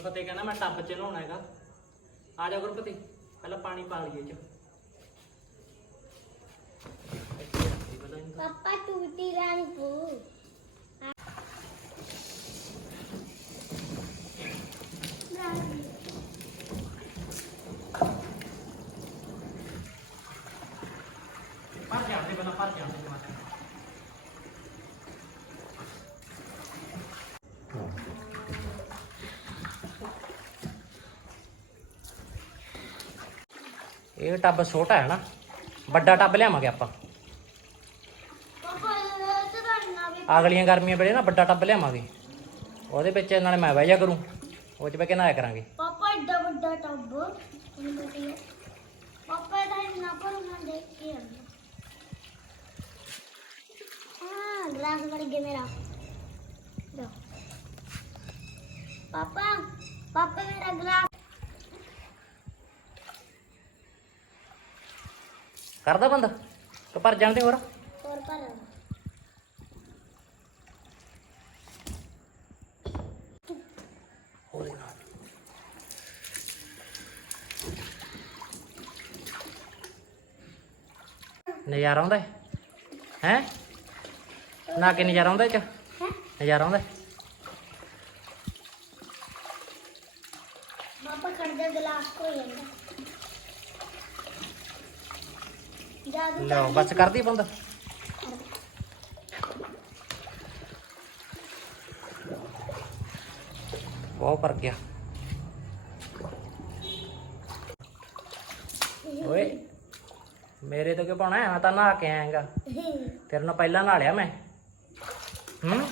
ਗੁਰਫਤੇ ਕਹਿੰਦਾ ਮੈਂ ਟੱਬ 'ਚ ਨਹਾਉਣਾ ਹੈਗਾ। ਆ ਜਾ ਗੁਰਫਤੇ ਪਹਿਲਾਂ ਪਾਣੀ ਪਾ ਲਈਏ ਚ ਇੱਥੇ ਰੱਖੀ ਪਹਿਲਾਂ ਇਹਨੂੰ। ਪਾਪਾ ਟੂਟੀ ਰਾਣੀ ਕੋ ਭਰ ਜਾਂਦੇ ਪਹਿਲਾਂ ਭਰ ਜਾਂਦੇ ਟਮਾਟਰ ਇਹ ਟੱਬ ਛੋਟਾ ਹੈ ਨਾ ਵੱਡਾ ਟੱਬ ਲਿਆਵਾਂਗੇ ਆਪਾਂ। ਅਗਲੀਆਂ ਗਰਮੀਆਂ ਵੇਲੇ ਨਾ ਵੱਡਾ ਟੱਬ ਲਿਆਵਾਂਗੇ। ਉਹਦੇ ਵਿੱਚ ਨਾਲੇ ਮੈਂ ਬਹਿ ਜਾ ਕਰੂੰ ਉਹ ਚ ਬਹਿ ਕੇ ਨਹਾਇਆ ਕਰਾਂਗੇ। ਪਾਪਾ ਏਡਾ ਵੱਡਾ ਟੱਬ। ਪਾਪਾ ਦਾ ਇੰਨਾ ਪਰ ਮੈਂ ਦੇਖ ਕੇ ਹਾਂ ਗਲਾਸ ਭਰ ਗਿਆ ਮੇਰਾ। ਲਓ। ਪਾਪਾ ਪਾਪਾ ਮੇਰਾ ਗਲਾਸ ਕਰਦਾ ਬੰਦਾ? ਕਿ ਭਰ ਜਾਂਦੇ ਹੋਰ? ਹੋਰ ਭਰ ਉਹਦੇ ਨਾਲ। ਨਜ਼ਾਰਾ ਆਉਂਦਾ ਹੈ? ਹੈਂ? ਨਾ ਕੇ ਨਜ਼ਾਰਾ ਆਉਂਦਾ ਇਹ ਚ? ਨਜ਼ਾਰਾ ਆਉਂਦਾ? ਪਾਪਾ ਖੜ ਜਾ ਗਲਾਸ ਕੋ ਜਾਂਦਾ ਜਾਦੂ ਲਓ, ਬਸ ਕਰਦੀ ਬੰਦਾ ਬਹੁਤ ਪਰ ਗਿਆ। ਓਏ, ਮੇਰੇ ਤੋਂ ਕਿਉਂ ਪਾਉਣਾ ਹੈ? ਮੈਂ ਤਾਂ ਨਹਾ ਕੇ ਆਇਆਗਾ ਤੇਰੇ ਨਾਲ ਪਹਿਲਾਂ ਨਹਾ ਲਿਆ ਮੈਂ। ਹੂੰ?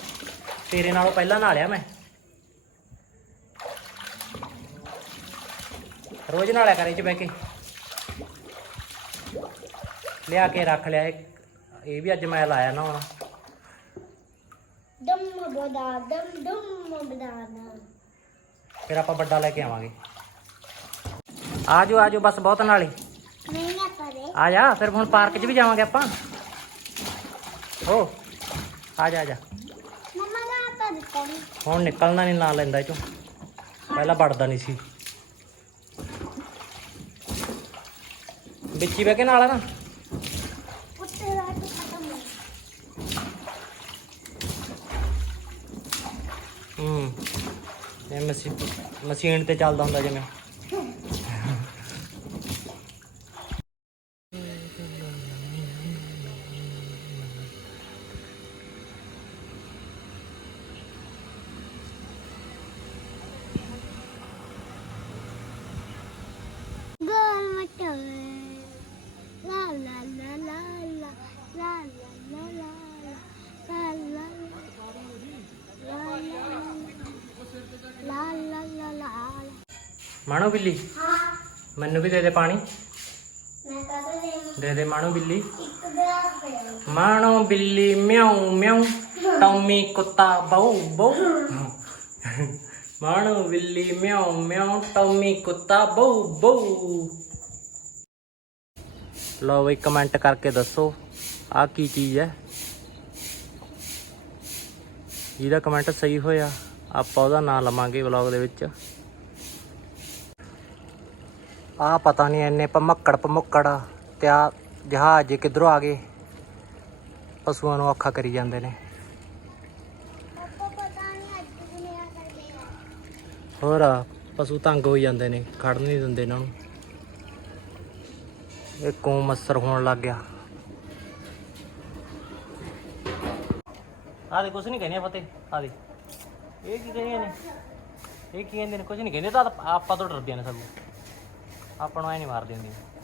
ਤੇਰੇ ਨਾਲੋਂ ਪਹਿਲਾਂ ਨਹਾ ਲਿਆ ਮੈਂ। ਰੋਜ਼ ਨਹਾ ਲਿਆ ਕਰੇ ਚ ਬਹਿ ਕੇ। ਲਿਆ ਕੇ ਰੱਖ ਲਿਆ ਇਹ ਇਹ ਵੀ ਅੱਜ ਮੈਂ ਲਾਇਆ ਨਾ ਹੁਣ। ਦਮ ਬਦਾ ਦਮ ਦਮ ਬਦਾਨਾ ਫਿਰ ਆਪਾਂ ਵੱਡਾ ਲੈ ਕੇ ਆਵਾਂਗੇ। ਆਜੋ ਆਜੋ ਬਸ ਬਹੁਤ ਨਾਲੇ। ਨਹੀਂ ਨਾ ਕਰੇ। ਆ ਜਾ ਫਿਰ ਹੁਣ ਪਾਰਕ 'ਚ ਵੀ ਜਾਵਾਂਗੇ ਆਪਾਂ। ਹੋ ਆ ਜਾ ਆ ਜਾ। ਮਮਾ ਨਾ ਤਾਂ ਦਿੱਤਾ ਨਹੀਂ ਹੁਣ ਨਿਕਲਣਾ ਨਹੀਂ ਨਾ ਲੈਂਦਾ ਇਹ ਚੋਂ ਪਹਿਲਾਂ ਵੜਦਾ ਨਹੀਂ ਸੀ। ਵਿੱਚ ਬਹਿ ਕੇ ਨਾਲ ਆ ਨਾ ਉੱਤੇ ਰਾਤ ਖਤਮ ਹੋ ਹੂੰ ਇਹ ਮਸ਼ੀ ਮਸ਼ੀਨ ਤੇ ਚੱਲਦਾ ਹੁੰਦਾ ਜਿਵੇਂ। ਮਾਣੋ ਬਿੱਲੀ? ਹਾਂ। ਮੈਨੂੰ ਵੀ ਦੇ ਦੇ ਪਾਣੀ। ਮੈਂ ਕਹਦਾ ਦੇ ਦੇ ਦੇ ਮਾਣੋ ਬਿੱਲੀ। ਇੱਕ ਗਲਾਸ ਪਿਆ ਮਾਣੋ ਬਿੱਲੀ ਮਿਆਉ ਮਿਆਉ ਟੌਮੀ ਕੁੱਤਾ ਬਉ ਬਉ ਮਾਣੋ ਬਿੱਲੀ ਮਿਆਉ ਮਿਆਉ ਟੌਮੀ ਕੁੱਤਾ ਬਉ ਬਉ ਲਓ ਬਈ ਕਮੈਂਟ ਕਰਕੇ ਦੱਸੋ ਆ ਕੀ ਚੀਜ਼ ਹੈ? ਜਿਹਦਾ ਕਮੈਂਟ ਸਹੀ ਹੋਇਆ ਆਪਾਂ ਉਹਦਾ ਨਾਮ ਲਵਾਂਗੇ ਵਲੌਗ ਦੇ ਵਿੱਚ। ਆ ਪਤਾ ਨਹੀਂ ਇੰਨੇ ਭਮੱਕੜ ਭਮੁੱਕੜ ਤੇ ਆ ਜਹਾਜ਼ ਕਿੱਧਰੋਂ ਆ ਗਏ? ਪਸ਼ੂਆਂ ਨੂੰ ਔਖਾ ਕਰੀ ਜਾਂਦੇ ਨੇ। ਹੋਰ ਪਸ਼ੂ ਤੰਗ ਹੋਈ ਜਾਂਦੇ ਨੇ, ਖੜਨ ਨਹੀਂ ਦਿੰਦੇ ਇਹਨਾਂ ਨੂੰ। ਇਹ ਕੋ ਮੱਸਰ ਹੋਣ ਲੱਗ ਗਿਆ। ਆ ਦੇ ਕੁਛ ਨਹੀਂ ਕਹਿੰਦੇ ਫਤਿਹ ਆ ਦੇ ਇਹ ਕੀ ਕਹਿੰਦੀਆਂ ਨੇ? ਇਹ ਕੀ ਕਹਿੰਦੇ ਨੇ? ਕੁਛ ਨਹੀਂ ਕਹਿੰਦੇ, ਤਾਂ ਆਪਾਂ ਤੋਂ ਡਰਦੀਆਂ ਨੇ ਸਭ ਆਪਾਂ ਨੂੰ ਐ ਨਹੀਂ ਮਾਰਦੇ ਹੁੰਦੀਆਂ